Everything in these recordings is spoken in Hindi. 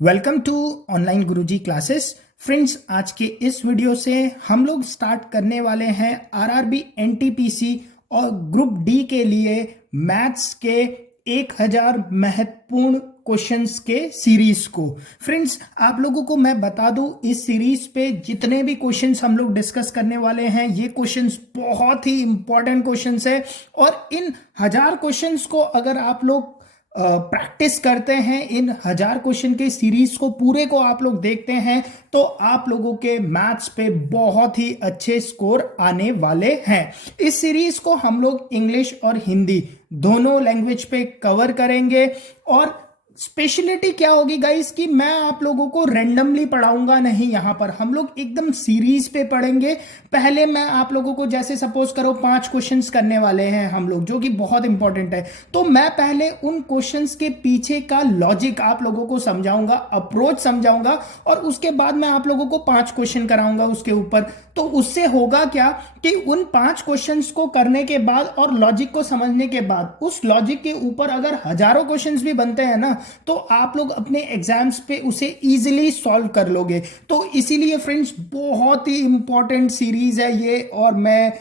Welcome to online Guruji classes. Friends, आज के इस वीडियो से हम लोग स्टार्ट करने वाले हैं आरआरबी एनटीपीसी और ग्रुप डी के लिए मैथ्स के 1000 महत्वपूर्ण क्वेश्चंस के सीरीज को। फ्रेंड्स, आप लोगों को मैं बता दूं, इस सीरीज पे जितने भी क्वेश्चंस हम लोग डिस्कस करने वाले हैं, ये क्वेश्चंस बहुत ही इंपॉर्टेंट क्वेश्चंस है। और इन 1000 क्वेश्चंस को अगर आप लोग प्रैक्टिस करते हैं, इन 1000 क्वेश्चन के सीरीज को पूरे को आप लोग देखते हैं, तो आप लोगों के मैथ्स पे बहुत ही अच्छे स्कोर आने वाले हैं। इस सीरीज को हम लोग इंग्लिश और हिंदी दोनों लैंग्वेज पे कवर करेंगे। और स्पेशलिटी क्या होगी गाइस कि मैं आप लोगों को रैंडमली पढ़ाऊंगा नहीं, यहां पर हम लोग एकदम सीरीज पे पढ़ेंगे। पहले मैं आप लोगों को, जैसे सपोज करो 5 क्वेश्चंस करने वाले हैं हम लोग, जो कि बहुत इंपॉर्टेंट है, तो मैं पहले उन क्वेश्चंस के पीछे का लॉजिक आप लोगों को समझाऊंगा, अप्रोच समझाऊंगा, और उसके बाद मैं आप लोगों को 5 क्वेश्चन कराऊंगा उसके ऊपर। तो उससे होगा क्या कि उन 5 क्वेश्चंस को करने के बाद और लॉजिक को समझने के बाद, उस लॉजिक के ऊपर अगर हजारों क्वेश्चंस भी बनते हैं ना, तो आप लोग अपने एग्जाम्स पे उसे इजीली सॉल्व कर लोगे। तो इसीलिए फ्रेंड्स, बहुत ही इंपॉर्टेंट सीरीज है ये। और मैं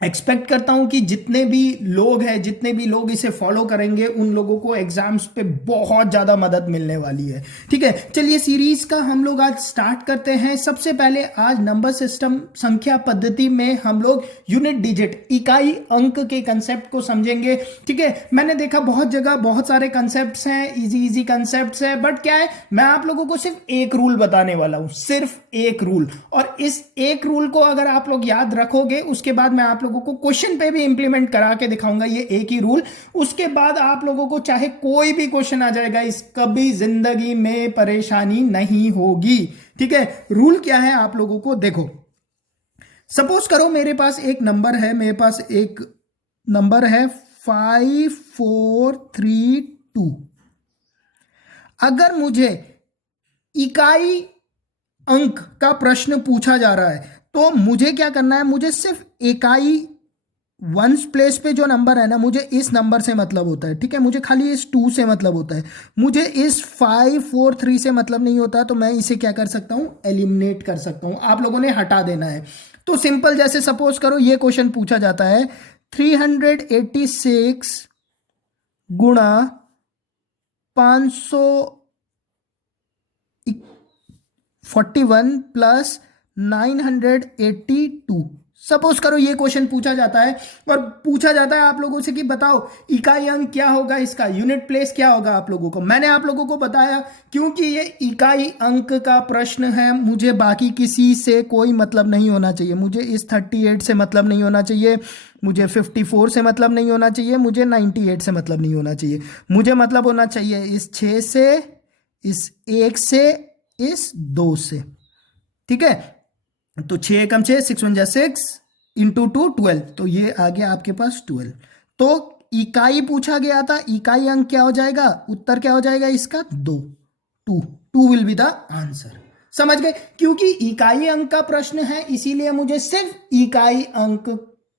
एक्सपेक्ट करता हूं कि जितने भी लोग इसे फॉलो करेंगे, उन लोगों को एग्जाम्स पे बहुत ज्यादा मदद मिलने वाली है। ठीक है, चलिए सीरीज का हम लोग आज स्टार्ट करते हैं। सबसे पहले आज नंबर सिस्टम, संख्या पद्धति में हम लोग यूनिट डिजिट, इकाई अंक के कंसेप्ट को समझेंगे। ठीक है, मैंने देखा बहुत जगह बहुत सारे कंसेप्ट्स हैं, इजी कंसेप्ट्स हैं, बट क्या है, मैं आप लोगों को सिर्फ एक रूल बताने वाला हूं, सिर्फ एक रूल। और इस एक रूल को अगर आप लोग याद रखोगे, उसके बाद मैं आप लोगों को क्वेश्चन पे भी इंप्लीमेंट करा के दिखाऊंगा ये एक ही रूल। उसके बाद आप लोगों को चाहे कोई भी क्वेश्चन आ जाएगा, इस कभी जिंदगी में परेशानी नहीं होगी। ठीक है, रूल क्या है आप लोगों को देखो। सपोज करो मेरे पास एक नंबर है 5432। अगर मुझे इकाई अंक का प्रश्न पूछा जा रहा है, तो मुझे क्या करना है, मुझे सिर्फ इकाई वंस प्लेस पे जो नंबर है ना, मुझे इस नंबर से मतलब होता है। ठीक है, मुझे खाली इस 2 से मतलब होता है, मुझे इस 543 से मतलब नहीं होता। तो मैं इसे क्या कर सकता हूं, एलिमिनेट कर सकता हूं, आप लोगों ने हटा देना है। तो सिंपल, जैसे सपोज करो ये क्वेश्चन पूछा जाता है 386 गुणा 541 प्लस 982। सपोज करो ये क्वेश्चन पूछा जाता है, और पूछा जाता है आप लोगों से कि बताओ इकाई अंक क्या होगा, इसका यूनिट प्लेस क्या होगा आप लोगों को। मैंने आप लोगों को बताया, क्योंकि ये इकाई अंक का प्रश्न है, मुझे बाकी किसी से कोई मतलब नहीं होना चाहिए। मुझे इस 38 से मतलब नहीं होना चाहिए, मुझे 54 से मतलब नहीं होना चाहिए, मुझे 98 से मतलब नहीं होना चाहिए। मुझे मतलब होना चाहिए इस 6 से, इस 1 से, इस 2 से। ठीक है, तो 6 एकम 6, 6 1 6 इंटू 2 12, तो ये आ गया आपके पास 12। तो इकाई पूछा गया था, इकाई अंक क्या हो जाएगा, उत्तर क्या हो जाएगा इसका, 2। 2 विल बी द आंसर। समझ गए, क्योंकि इकाई अंक का प्रश्न है, इसीलिए मुझे सिर्फ इकाई अंक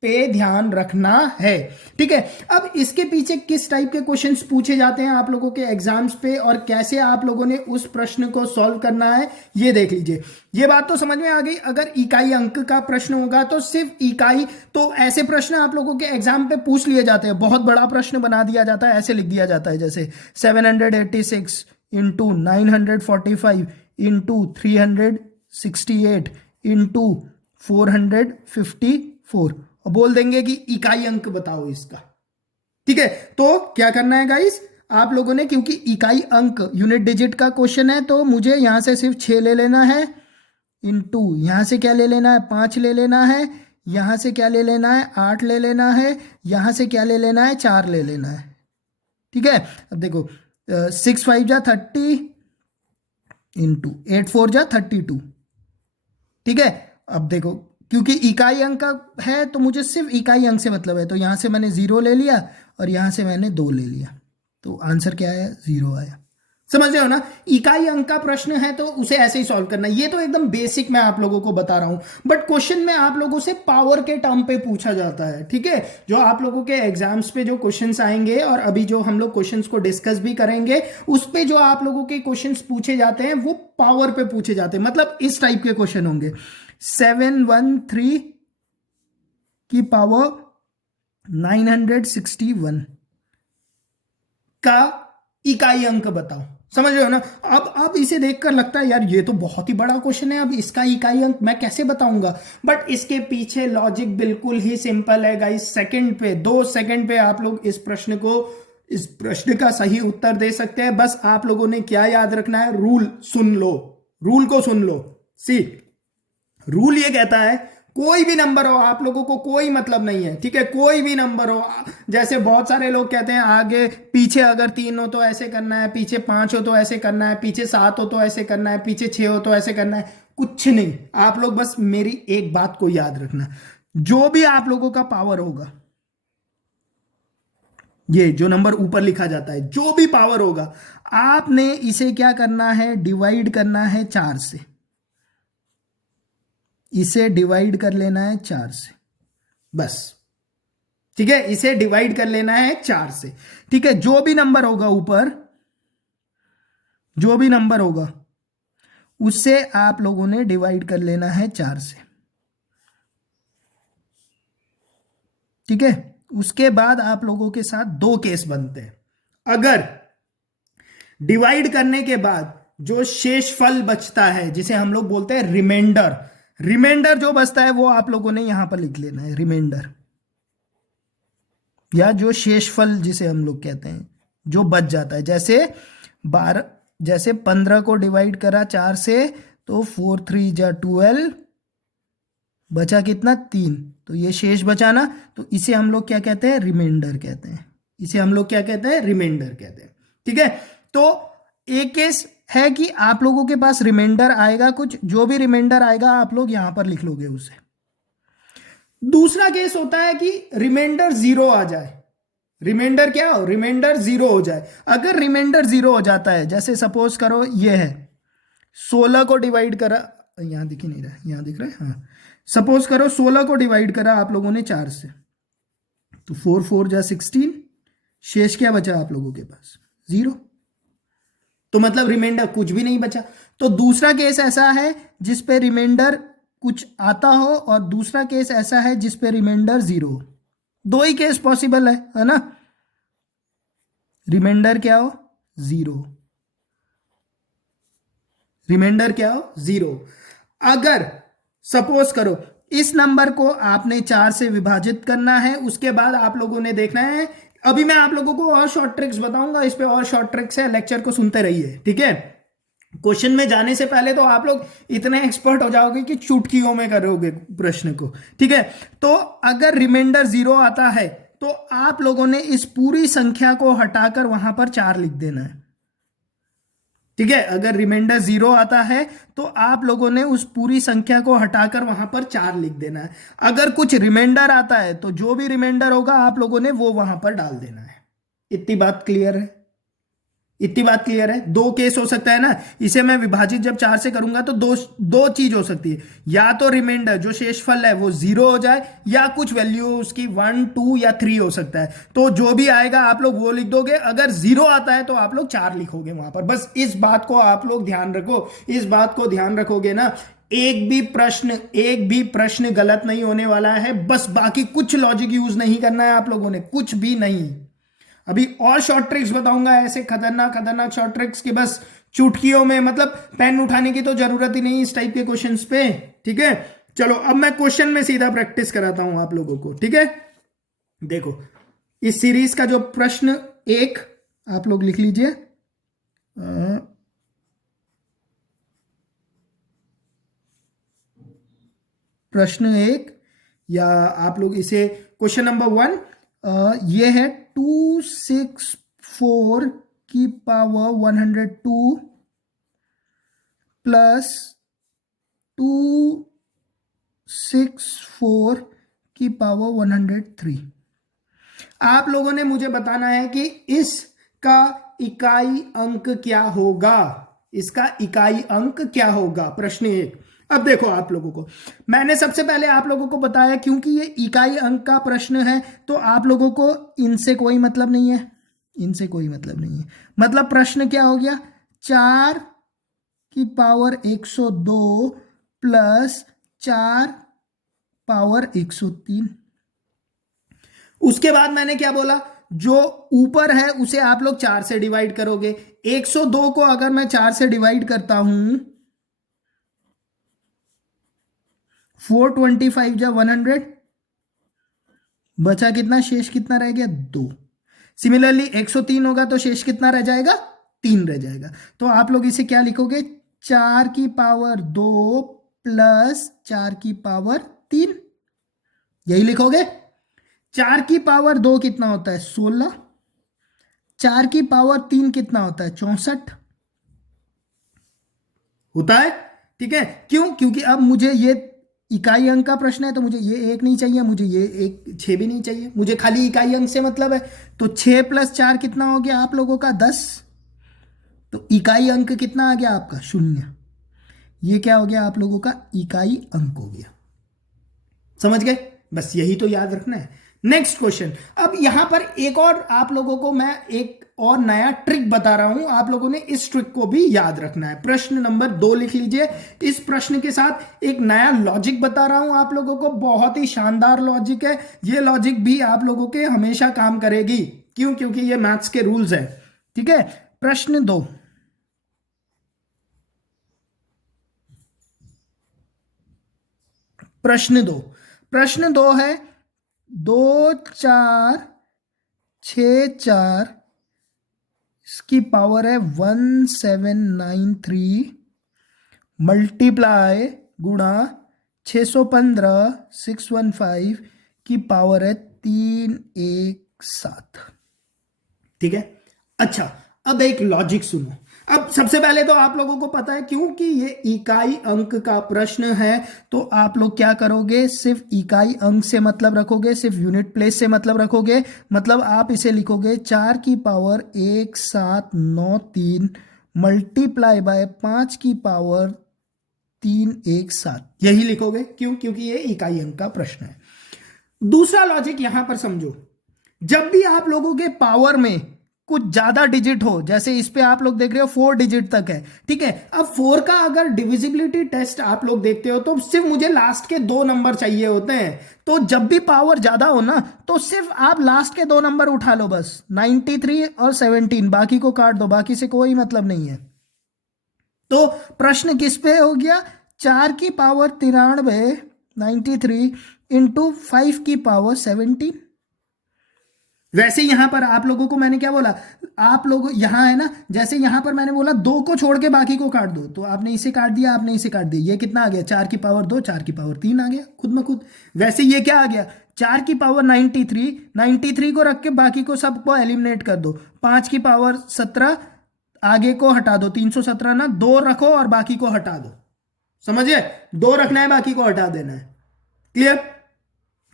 पे ध्यान रखना है। ठीक है, अब इसके पीछे किस टाइप के क्वेश्चंस पूछे जाते हैं आप लोगों के एग्जाम्स पे, और कैसे आप लोगों ने उस प्रश्न को सॉल्व करना है, ये देख लीजिए। ये बात तो समझ में आ गई। अगर इकाई अंक का प्रश्न होगा तो सिर्फ इकाई, तो ऐसे प्रश्न आप लोगों के एग्जाम पे पूछ लिए जाते हैं, बहुत बड़ा प्रश्न बना दिया जाता है, ऐसे लिख दिया जाता है जैसे 786 इंटू 945 इंटू 368 इंटू 454, बोल देंगे कि इकाई अंक बताओ इसका। ठीक है, तो क्या करना है गाइस आप लोगों ने, क्योंकि इकाई अंक यूनिट डिजिट का क्वेश्चन है, तो मुझे यहां से सिर्फ 6 ले लेना है, इंटू यहां से क्या ले लेना है, 5 ले लेना है, यहां से क्या ले लेना है, 8 ले लेना है, यहां से क्या ले लेना है, 4 ले लेना है। ठीक है, अब देखो 6 5 जा 30 इंटू 8 4 जा 32। ठीक है, अब देखो क्योंकि इकाई अंक का है, तो मुझे सिर्फ इकाई अंक से मतलब है, तो यहां से मैंने 0 ले लिया और यहां से मैंने 2 ले लिया, तो आंसर क्या आया, 0 आया। समझ रहे हो ना? इकाई अंक का प्रश्न है तो उसे ऐसे ही सॉल्व करना। ये तो एकदम बेसिक मैं आप लोगों को बता रहा हूं, बट क्वेश्चन में आप लोगों से पावर के टर्म पे पूछा जाता है, ठीक है? जो आप लोगों के एग्जाम्स पे जो क्वेश्चंस आएंगे और अभी जो हम लोग क्वेश्चंस को डिस्कस भी करेंगे, उस पे जो आप लोगों के क्वेश्चंस पूछे जाते हैं वो पावर पे पूछे जाते हैं। मतलब इस टाइप के क्वेश्चन होंगे, 713 की पावर 961 का इकाई अंक बताओ। समझ रहे हो ना? अब इसे देखकर लगता है यार ये तो बहुत ही बड़ा क्वेश्चन है, अब इसका इकाई अंक मैं कैसे बताऊंगा? बट इसके पीछे लॉजिक बिल्कुल ही सिंपल है गाइस। सेकंड पे 2 सेकंड पे आप लोग इस प्रश्न का सही उत्तर दे सकते हैं। बस आप लोगों ने क्या याद रखना है? रूल सुन लो, रूल को सुन लो। सी, रूल ये कहता है कोई भी नंबर हो, आप लोगों को कोई मतलब नहीं है, ठीक है? कोई भी नंबर हो, जैसे बहुत सारे लोग कहते हैं आगे पीछे अगर 3 हो तो ऐसे करना है, पीछे 5 हो तो ऐसे करना है, पीछे 7 हो तो ऐसे करना है, पीछे 6 हो तो ऐसे करना है। कुछ नहीं, आप लोग बस मेरी एक बात को याद रखना, जो भी आप लोगों का पावर होगा, ये जो नंबर ऊपर लिखा जाता है, जो भी पावर होगा, आपने इसे क्या करना है? डिवाइड करना है 4 से। इसे डिवाइड कर लेना है 4 से, बस, ठीक है? इसे डिवाइड कर लेना है 4 से, ठीक है? जो भी नंबर होगा ऊपर, जो भी नंबर होगा उससे आप लोगों ने डिवाइड कर लेना है 4 से, ठीक है? उसके बाद आप लोगों के साथ 2 केस बनते हैं। अगर डिवाइड करने के बाद जो शेषफल बचता है, जिसे हम लोग बोलते हैं रिमाइंडर, रिमाइंडर जो बचता है वो आप लोगों ने यहां पर लिख लेना है, रिमाइंडर, या जो शेषफल जिसे हम लोग कहते हैं, जो बच जाता है। जैसे 15 को डिवाइड करा 4 से तो 4 3 जा 12, बचा कितना? 3। तो ये शेष बचा ना, तो इसे हम लोग क्या कहते हैं? रिमाइंडर कहते हैं। इसे हम लोग क्या कहते हैं? रिमाइंडर कहते हैं, ठीक है? तो एक केस है कि आप लोगों के पास रिमाइंडर आएगा कुछ, जो भी रिमाइंडर आएगा आप लोग यहां पर लिख लोगे उसे। दूसरा केस होता है कि रिमाइंडर 0 आ जाए। रिमाइंडर क्या हो? रिमाइंडर 0 हो जाए। अगर रिमाइंडर 0 हो जाता है, जैसे सपोज करो ये है 16 को डिवाइड करा, यहां दिख ही नहीं रहा, यहां दिख रहा है, हाँ। सपोज करो 16 को डिवाइड करा आप लोगों ने 4 से, तो 4 4 जा 16, शेष क्या बचा आप लोगों के पास? 0। तो मतलब रिमाइंडर कुछ भी नहीं बचा। तो दूसरा केस ऐसा है जिस पे रिमाइंडर कुछ आता हो, और दूसरा केस ऐसा है जिस पे रिमाइंडर 0 हो। 2 ही केस पॉसिबल है ना? रिमाइंडर क्या हो? 0। रिमाइंडर क्या हो? 0। अगर सपोज करो इस नंबर को आपने 4 से विभाजित करना है, उसके बाद आप लोगों ने देखना है, अभी मैं आप लोगों को और शॉर्ट ट्रिक्स बताऊंगा, इस पे और शॉर्ट ट्रिक्स है, लेक्चर को सुनते रहिए, ठीक है? क्वेश्चन में जाने से पहले तो आप लोग इतने एक्सपर्ट हो जाओगे कि चुटकियों में करोगे प्रश्न को, ठीक है? तो अगर रिमाइंडर 0 आता है तो आप लोगों ने इस पूरी संख्या को हटाकर वहां पर 4 लिख देना है, ठीक है? अगर रिमाइंडर 0 आता है तो आप लोगों ने उस पूरी संख्या को हटाकर वहां पर 4 लिख देना है। अगर कुछ रिमाइंडर आता है तो जो भी रिमाइंडर होगा आप लोगों ने वो वहां पर डाल देना है। इतनी बात क्लियर है? इतनी बात क्लियर है? 2 केस हो सकता है ना, इसे मैं विभाजित जब 4 से करूंगा तो दो चीज हो सकती है, या तो रिमाइंडर जो शेषफल है वो 0 हो जाए, या कुछ वैल्यू उसकी 1 2 या 3 हो सकता है। तो जो भी आएगा आप लोग वो लिख दोगे। अगर 0 आता है तो आप लोग 4 लिखोगे वहां पर। बस इस बात को आप लोग ध्यान रखो। इस बात को ध्यान रखोगे ना, एक भी प्रश्न गलत नहीं होने वाला है। बस बाकी कुछ लॉजिक यूज नहीं करना है आप लोगों ने, कुछ भी नहीं। अभी और शॉर्ट ट्रिक्स बताऊंगा, ऐसे खतरनाक खतरनाक शॉर्ट ट्रिक्स की बस चुटकियों में, मतलब पेन उठाने की तो जरूरत ही नहीं इस टाइप के क्वेश्चंस पे, ठीक है? चलो अब मैं क्वेश्चन में सीधा प्रैक्टिस कराता हूं आप लोगों को, ठीक है? देखो, इस सीरीज का जो प्रश्न 1 आप लोग लिख लीजिए, प्रश्न 1, या आप लोग इसे क्वेश्चन नंबर 1, ये है 264 की पावर 102 प्लस 264 की पावर 103। आप लोगों ने मुझे बताना है कि इसका इकाई अंक क्या होगा? इसका इकाई अंक क्या होगा? प्रश्न 1। अब देखो आप लोगों को मैंने सबसे पहले आप लोगों को बताया, क्योंकि ये इकाई अंक का प्रश्न है तो आप लोगों को इनसे कोई मतलब नहीं है, इनसे कोई मतलब नहीं है। मतलब प्रश्न क्या हो गया? 4 की पावर 102 प्लस 4 पावर 103। उसके बाद मैंने क्या बोला? जो ऊपर है उसे आप लोग 4 से डिवाइड करोगे। 102 को अगर मैं 4 से डिवाइड करता हूं, 425 जा 100, बचा कितना? शेष कितना रह गया? 2। सिमिलरली 103 होगा तो शेष कितना रह जाएगा? 3 रह जाएगा। तो आप लोग इसे क्या लिखोगे? 4 की पावर 2 प्लस 4 की पावर 3, यही लिखोगे। 4 की पावर 2 कितना होता है? 16। 4 की पावर 3 कितना होता है? 64 होता है। ठीक है, क्यों? क्योंकि अब मुझे ये इकाई अंक का प्रश्न है तो मुझे ये 1 नहीं चाहिए, मुझे ये 6 भी नहीं चाहिए, मुझे खाली इकाई अंक से मतलब है। तो 6 प्लस 4 कितना हो गया आप लोगों का? 10। तो इकाई अंक कितना आ गया आपका? 0। ये क्या हो गया आप लोगों का? इकाई अंक हो गया। समझ गए? बस यही तो याद रखना है। Next question. अब यहां पर एक और आप लोगों को मैं एक और नया ट्रिक बता रहा हूं, आप लोगों ने इस ट्रिक को भी याद रखना है। प्रश्न नंबर 2 लिख लीजिए। इस प्रश्न के साथ एक नया लॉजिक बता रहा हूं आप लोगों को, बहुत ही शानदार लॉजिक है। ये लॉजिक भी आप लोगों के हमेशा काम करेगी। क्यों? क्योंकि ये मैथ्स के रूल्स है। ठीक है, प्रश्न 2। प्रश्न 2 है 2 4 6 4, इसकी पावर है 1793 मल्टीप्लाई गुणा 615 615 की पावर है 317। ठीक है, अच्छा अब एक लॉजिक सुनो। अब सबसे पहले तो आप लोगों को पता है, क्योंकि ये इकाई अंक का प्रश्न है तो आप लोग क्या करोगे? सिर्फ इकाई अंक से मतलब रखोगे, सिर्फ यूनिट प्लेस से मतलब रखोगे। मतलब आप इसे लिखोगे 4 की पावर 1793 मल्टीप्लाई बाय 5 की पावर 317, यही लिखोगे। क्यों? क्योंकि ये इकाई अंक का प्रश्न है। दूसरा लॉजिक यहां पर समझो, जब भी आप लोगों के पावर में कुछ ज्यादा डिजिट हो, जैसे इस पे आप लोग देख रहे हो 4 डिजिट तक है। ठीक है, अब 4 का अगर डिविजिबिलिटी टेस्ट आप लोग देखते हो तो सिर्फ मुझे लास्ट के 2 नंबर चाहिए होते हैं। तो जब भी पावर ज्यादा हो ना तो सिर्फ आप लास्ट के 2 नंबर उठा लो, बस 93 और 17, बाकी को काट दो, बाकी से कोई मतलब नहीं है। तो प्रश्न किस पे हो गया? 4 की पावर 93 93 इंटू 5 की पावर 17। वैसे यहां पर आप लोगों को मैंने क्या बोला? आप लोग यहां है ना, जैसे यहां पर मैंने बोला 2 को छोड़ के बाकी को काट दो, तो आपने इसे काट दिया, आपने इसे काट दिया। ये कितना आ गया? 4 की पावर 2 4 की पावर 3 आ गया खुद में खुद। वैसे ये क्या आ गया? 4 की पावर 93 93 को रख के बाकी को सबको एलिमिनेट कर दो। 5 की पावर 17, आगे को हटा दो, 317 ना, 2 रखो और बाकी को हटा दो। समझिए, 2 रखना है, बाकी को हटा देना है। क्लियर?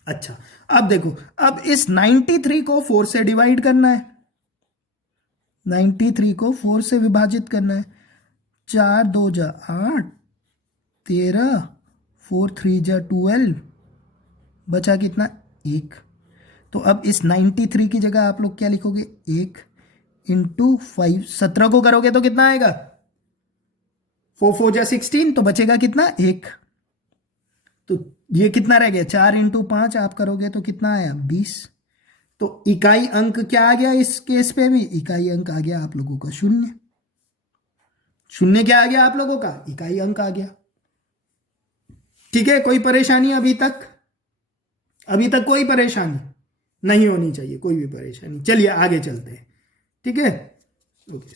अच्छा, अब देखो, अब इस 93 को 4 से डिवाइड करना है, 93 को 4 से विभाजित करना है। 4 2 जा 8, 13, 4 3 जा 12, बचा कितना? 1। तो अब इस 93 की जगह आप लोग क्या लिखोगे? 1 इंटू 5, 17 को करोगे तो कितना आएगा? 4 4 जा 16, तो बचेगा कितना? 1। तो ये कितना रह गया? 4 इंटू 5 आप करोगे तो कितना आया? 20। तो इकाई अंक क्या आ गया इस केस पे भी? इकाई अंक आ गया आप लोगों का 0। 0 क्या आ गया आप लोगों का? इकाई अंक आ गया। ठीक है, कोई परेशानी अभी तक? अभी तक कोई परेशानी नहीं होनी चाहिए, कोई भी परेशानी। चलिए आगे चलते हैं। ठीक है, ओके।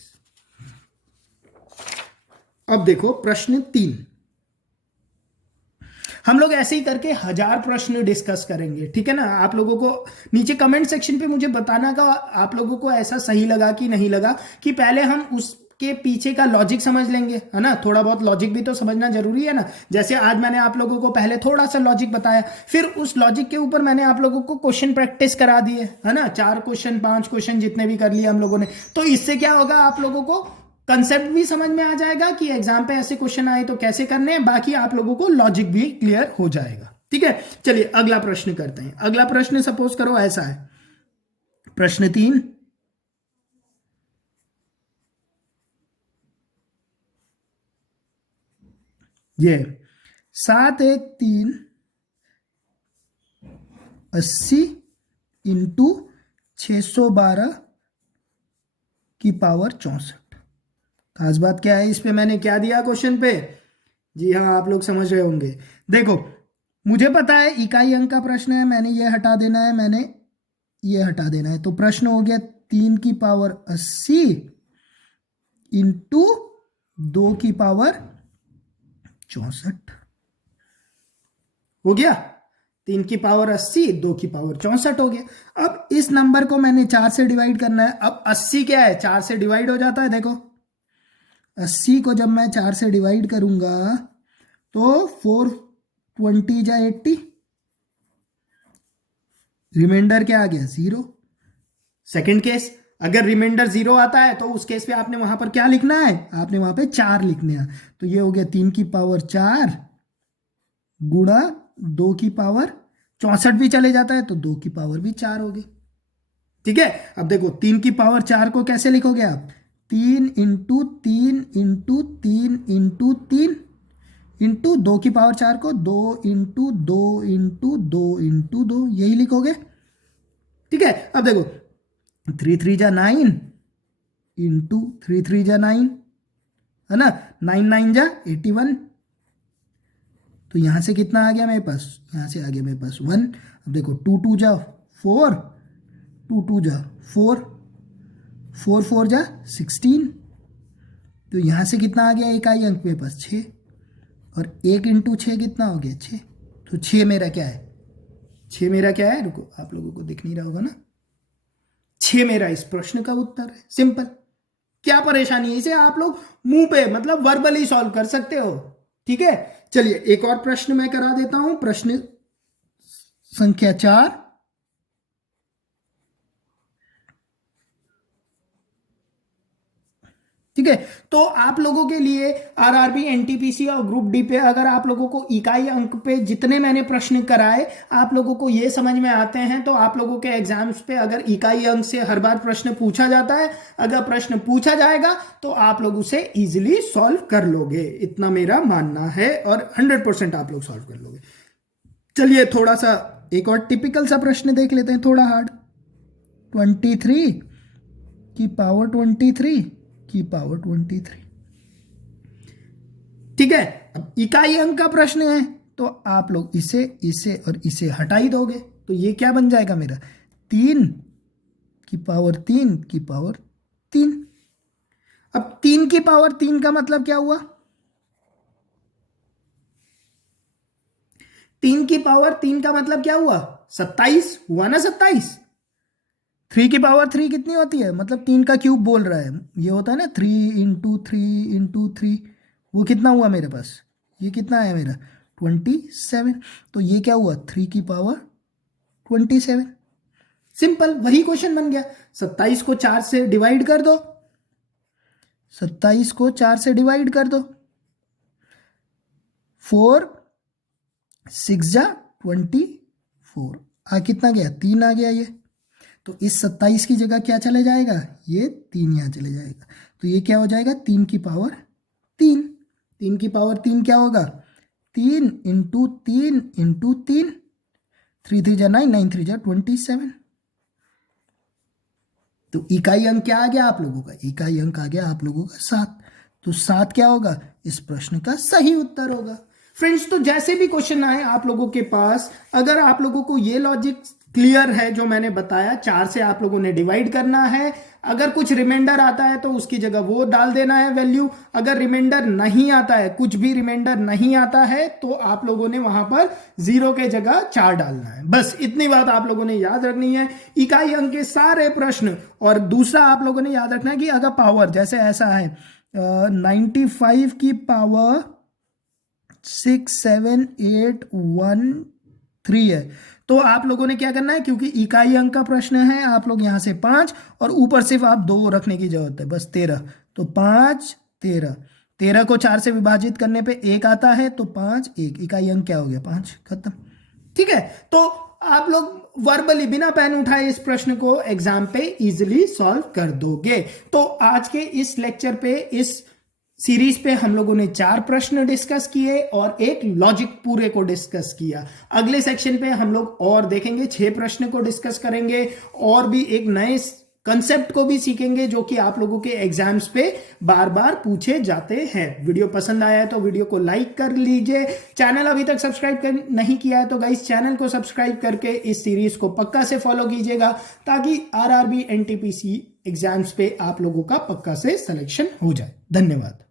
अब देखो प्रश्न 3। हम लोग ऐसे ही करके 1000 प्रश्न डिस्कस करेंगे। ठीक है ना? आप लोगों को नीचे कमेंट सेक्शन पे मुझे बताना का आप लोगों को ऐसा सही लगा कि नहीं लगा, कि पहले हम उस के पीछे का लॉजिक समझ लेंगे, है ना। थोड़ा बहुत लॉजिक भी तो समझना जरूरी है ना। जैसे आज मैंने आप लोगों को पहले थोड़ा सा लॉजिक बताया, फिर उस लॉजिक के ऊपर मैंने आप लोगों को क्वेश्चन प्रैक्टिस करा दिए, है ना। 4 क्वेश्चन 5 क्वेश्चन जितने भी कर लिए हम लोगों ने, तो इससे क्या होगा, आप लोगों को कंसेप्ट भी समझ में आ जाएगा कि एग्जाम पे ऐसे क्वेश्चन आए तो कैसे करने हैं, बाकी आप लोगों को लॉजिक भी क्लियर हो जाएगा। ठीक है, चलिए अगला प्रश्न करते हैं। अगला प्रश्न सपोज करो ऐसा है, प्रश्न 3, ये 7 1 3 80 इंटू 612 की पावर 64। खास बात क्या है, इस पे मैंने क्या दिया क्वेश्चन पे, जी हाँ आप लोग समझ रहे होंगे। देखो मुझे पता है इकाई अंक का प्रश्न है, मैंने ये हटा देना है, मैंने ये हटा देना है, तो प्रश्न हो गया 3 की पावर 80 इंटू 2 की पावर 64 हो गया। 3 की पावर 80 2 की पावर 64 हो गया। अब इस नंबर को मैंने 4 से डिवाइड करना है। अब 80 क्या है, 4 से डिवाइड हो जाता है। देखो 80 को जब मैं 4 से डिवाइड करूंगा तो 420 जा 80, रिमाइंडर क्या आ गया 0। सेकंड केस, अगर रिमाइंडर 0 आता है तो उस केस पे आपने वहां पर क्या लिखना है, आपने वहां पे 4 लिखने हैं। तो ये हो गया 3 की पावर 4 गुणा 2 की पावर 64 भी चले जाता है तो 2 की पावर भी 4 होगी। ठीक है, अब देखो 3 की पावर 4 को कैसे लिखोगे आप, 3 इंटू 3 इंटू 3 इंटू 3 इंटू 2 की पावर 4 को 2 इंटू 2 इंटू 2 इंटू 2, यही लिखोगे। ठीक है, अब देखो 3 3 जा 9 इंटू 3 3 जा 9, है ना, 9 9 जा 81। तो यहां से कितना आ गया मेरे पास, यहां से आ गया मेरे पास 1। अब देखो 2 2 जा 4, 2 2 जा 4, 4 4 जा 16। तो यहां से कितना आ गया इकाई अंक मेरे पास 6, और 1 इंटू 6 कितना हो गया 6। तो 6 मेरा क्या है, 6 मेरा क्या है, रुको आप लोगों को दिख नहीं रहा होगा ना, 6 मेरा इस प्रश्न का उत्तर है। सिंपल, क्या परेशानी है, इसे आप लोग मुंह पे मतलब वर्बली सॉल्व कर सकते हो। ठीक है, चलिए एक और प्रश्न मैं करा देता हूं, प्रश्न संख्या 4। ठीक है, तो आप लोगों के लिए आरआरबी एनटीपीसी और ग्रुप डी पे अगर आप लोगों को इकाई अंक पे जितने मैंने प्रश्न कराए आप लोगों को ये समझ में आते हैं, तो आप लोगों के एग्जाम्स पे अगर इकाई अंक से हर बार प्रश्न पूछा जाता है, अगर प्रश्न पूछा जाएगा तो आप लोग उसे इजिली सॉल्व कर लोगे, इतना मेरा मानना है, और 100% आप लोग सॉल्व कर लोगे। चलिए थोड़ा सा एक और टिपिकल सा प्रश्न देख लेते हैं, थोड़ा हार्ड। 23 की पावर 23 की पावर 23। ठीक है, अब इकाई अंक का प्रश्न है तो आप लोग इसे इसे और इसे हटा ही दोगे, तो ये क्या बन जाएगा मेरा 3 की पावर 3 की पावर 3। अब 3 की पावर 3 का मतलब क्या हुआ, 3 की पावर 3 का मतलब क्या हुआ, 27 हुआ ना, 27। 3 की पावर 3 कितनी होती है, मतलब 3 का क्यूब बोल रहा है, ये होता है ना 3 इंटू 3 इंटू 3, वो कितना हुआ मेरे पास, ये कितना है मेरा 27। तो ये क्या हुआ 3 की पावर 27। सिंपल, वही क्वेश्चन बन गया। 27 को 4 से डिवाइड कर दो, 27 को 4 से डिवाइड कर दो, 4 6 जा 24, आ कितना गया 3 आ गया ये। तो इस 27 की जगह क्या चले जाएगा, ये 3 यहाँ चले जाएगा, तो ये क्या हो जाएगा 3 की पावर 3। 3 की पावर 3 क्या होगा, 3 इंटू 3 इंटू 3, 3 3 जा 9, 9 3 जा 27। तो इकाई अंक क्या आ गया आप लोगों का, इकाई अंक आ गया आप लोगों का 7। तो 7 क्या होगा, इस प्रश्न का सही उत्तर होगा। फ्रेंड्स, तो जैसे भी क्वेश्चन आए आप लोगों के पास, अगर आप लोगों को ये लॉजिक क्लियर है जो मैंने बताया, 4 से आप लोगों ने डिवाइड करना है। अगर कुछ रिमाइंडर आता है तो उसकी जगह वो डाल देना है वैल्यू। अगर रिमाइंडर नहीं आता है, कुछ भी रिमाइंडर नहीं आता है, तो आप लोगों ने वहां पर 0 के जगह 4 डालना है। बस इतनी बात आप लोगों ने याद रखनी है। इकाई अंक के सारे प्रश्न। और दूसरा आप लोगों ने याद रखना है कि अगर पावर जैसे ऐसा है 95 की पावर 67813 है, तो आप लोगों ने क्या करना है, क्योंकि इकाई अंक का प्रश्न है, आप लोग यहां से 5 और ऊपर सिर्फ आप 2 रखने की जरूरत है, बस 13। तो 5 13, 13 को 4 से विभाजित करने पे 1 आता है, तो 5 1, इकाई अंक क्या हो गया 5, खत्म। ठीक है, तो आप लोग वर्बली बिना पेन उठाए इस प्रश्न को एग्जाम पे इजीली सॉल्व कर दोगे। तो आज के इस लेक्चर पे, इस सीरीज पे हम लोगों ने 4 प्रश्न डिस्कस किए और एक लॉजिक पूरे को डिस्कस किया। अगले सेक्शन पे हम लोग और देखेंगे, 6 प्रश्न को डिस्कस करेंगे और भी एक नए कंसेप्ट को भी सीखेंगे जो कि आप लोगों के एग्जाम्स पे बार बार पूछे जाते हैं। वीडियो पसंद आया है तो वीडियो को लाइक कर लीजिए। चैनल अभी तक सब्सक्राइब नहीं किया है तो गाइस चैनल को सब्सक्राइब करके इस सीरीज को पक्का से फॉलो कीजिएगा, ताकि आरआरबी एनटीपीसी एग्जाम्स पे आप लोगों का पक्का से सिलेक्शन हो जाए। धन्यवाद।